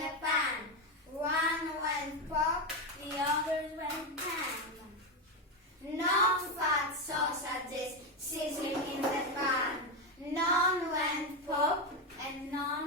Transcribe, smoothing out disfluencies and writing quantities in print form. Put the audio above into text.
the pan. One went pop, the others went pan. No fat sausages sizzling in the pan. None went pop and none